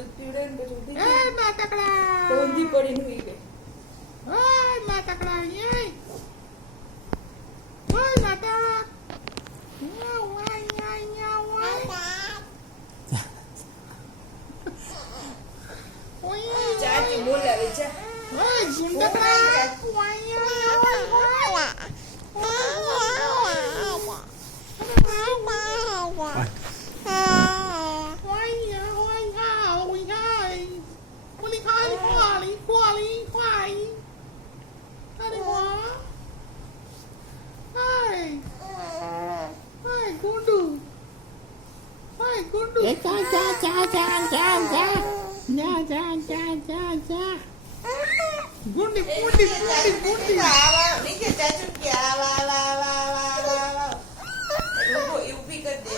દૂધ પીવડે ને પછી ઊંધી એ નાટકડા તો ઊંધી પડીને હુઈ ગઈ. ઓય નાટકડા એ ઓય નાટક ન્યા ઓય ચાચી બોલાવે છે. ઓય ગુંડકડા ગુંડી આવા નીચે ચાચુ કે આવા એ ઊભી કરી દે.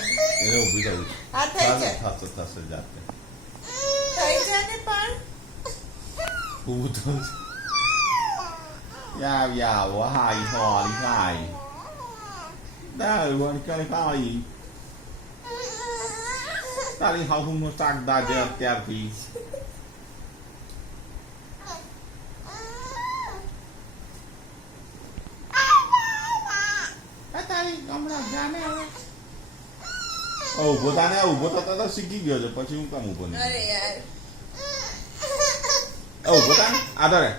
એને ઊભી કરી. આ થઈ છે. થશે જાતે. થઈ જાય ને પણ ઊભું થશે. યા હાઈ હોલી હાઈ. Daar word ik kan haai. Taling hou hoe moet ik daar terpie. Oh, botannya botan sigi gitu, pasti kamu pun. અરે યાર Oh, botan, ada deh.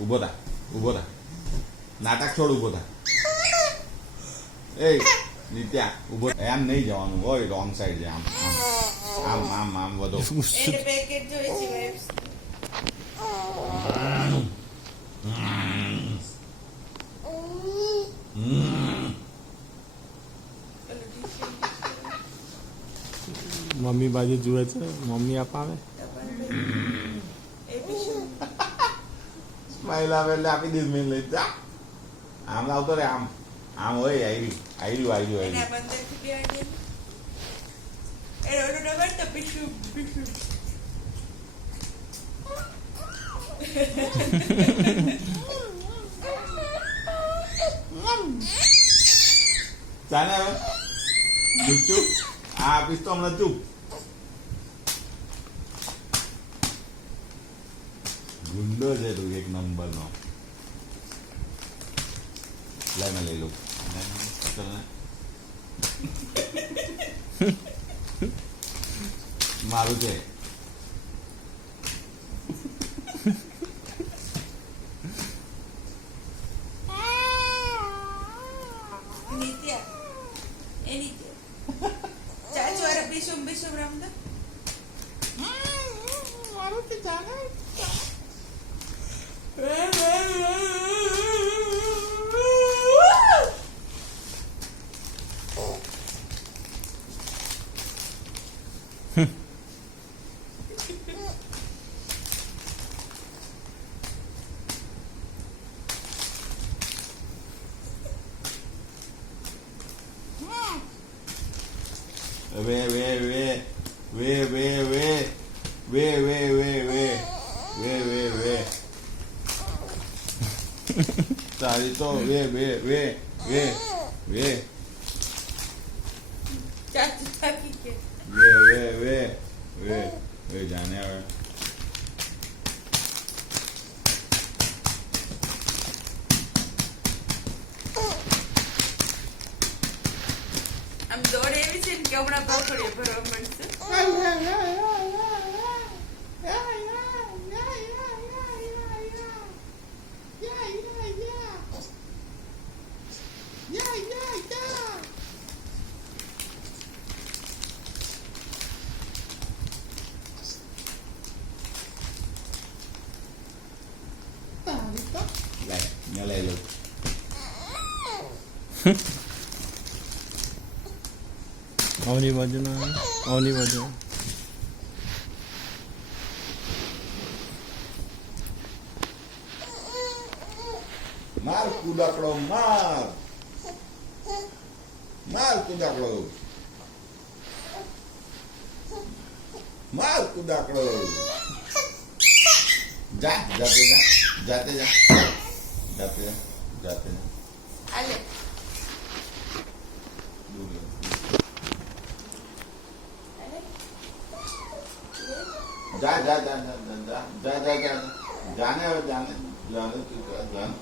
Ubo dah. નાટક છોડ ઉભો થા. એ નિત્યા ઉભો એમ નહીં જવાનું હોય, રોંગ સાઈડ છે. આમ વધો. એને પેકેટ જોઈ છે વેબ્સ. મમ્મી બાજુ જુએ છે, મમ્મી અપાવે એ પીશું સ્માઈલ આવે એટલે આપી દીધ મેં લઈ જા. આમ લાવતો રે આમ હોય. આયરું એના બંદરથી બેહાડી એ રોડો ડબલ તો પીશું ચાલે હવે ચૂપ આ આપીશ તો હમણાં ચૂપ. ગુંડો છે તું એક નંબરનો. લઈ મેં લઈ લઉં. મારું છે. નિત્યા એ નિત્યા ચાચુ અરે પીશું રમતો મારું તો ચાલે તારી તો ચાચુ થાકી કે જાને હવે આમ દોડ એવી છે ને કે હમણાં પકડીએ ભરવા મળશે. લઈ લઉં. ઓની બાજુ માર કુદાકડો માર કુદાકડો જાતે જા. આલે જા જા જા જા જા જા જા જા જાને હવે જાને જાને તું જાને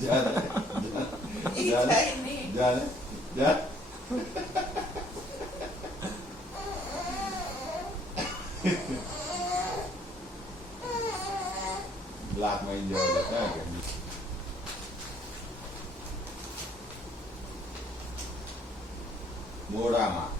જા એ જાને જાય નહીં. જાને જા બ્લાક માં જવા ક્યાં કે મોડામાં